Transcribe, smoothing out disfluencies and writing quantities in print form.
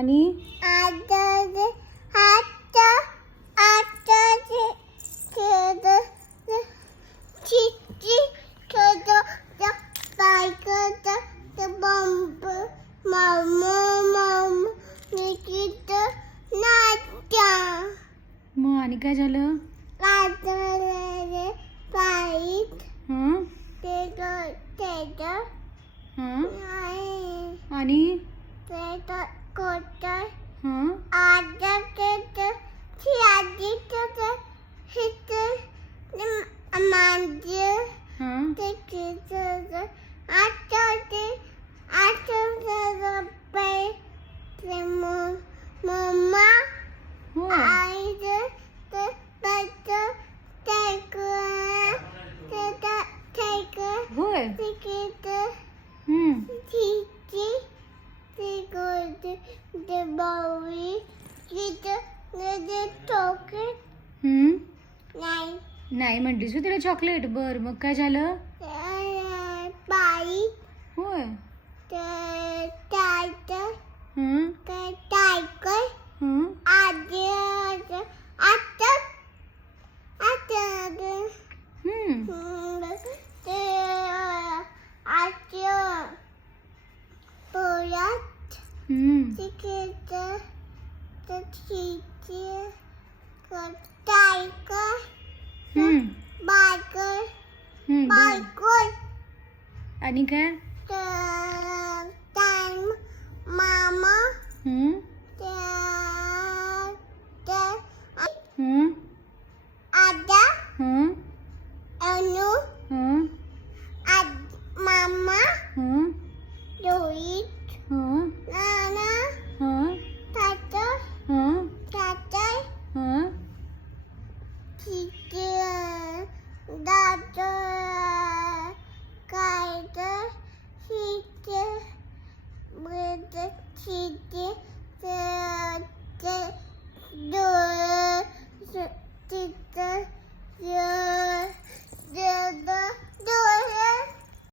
आणि मग आणि काय झालं? हं? हं? आणि हं? हं? होय. होय. हं. हं? नाही म्हणलीस होय तिला चॉकलेट. बर मग काय झालं? होय. हं? हं? हं. हं. हं. हं, बर. आणि काय? हं? हं? हं? हं? हं? हं? हं? हं? हं?